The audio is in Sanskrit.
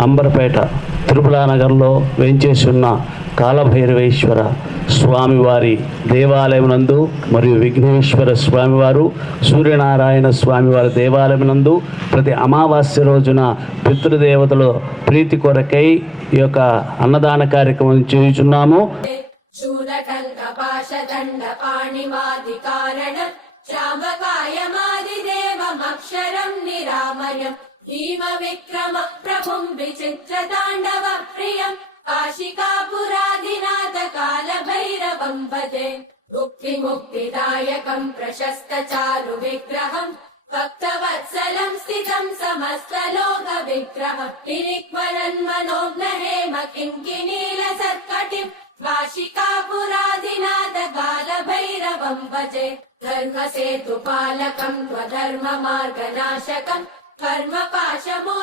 అంబర్పేట త్రిపులానగర్లో వేంచేసి ఉన్న కాలభైరవేశ్వర స్వామివారి దేవాలయం నందు మరియు విఘ్నేశ్వర స్వామివారు సూర్యనారాయణ స్వామివారి దేవాలయం నందు ప్రతి అమావాస్య రోజున పితృదేవతలు ప్రీతి కొరకై ఈ యొక్క అన్నదాన కార్యక్రమం చేయుచున్నాము. నిరామయం. भीमविक्रम प्रभुम् विचित्रताण्डव प्रियम् काशिकापुराधिनाथ कालभैरवम् भजे। मुक्तिमुक्तिदायकम् प्रशस्त चारु विग्रहम् भक्तवत्सलम् स्थितम् समस्तलोक विग्रहम् निरिक्वरन् मनोज्ञहेम किङ्किनील सत्कटिम् कालभैरवम् भजे। धर्मसेतुपालकम् त्वधर्ममार्गनाशकम् కర్మ పాశము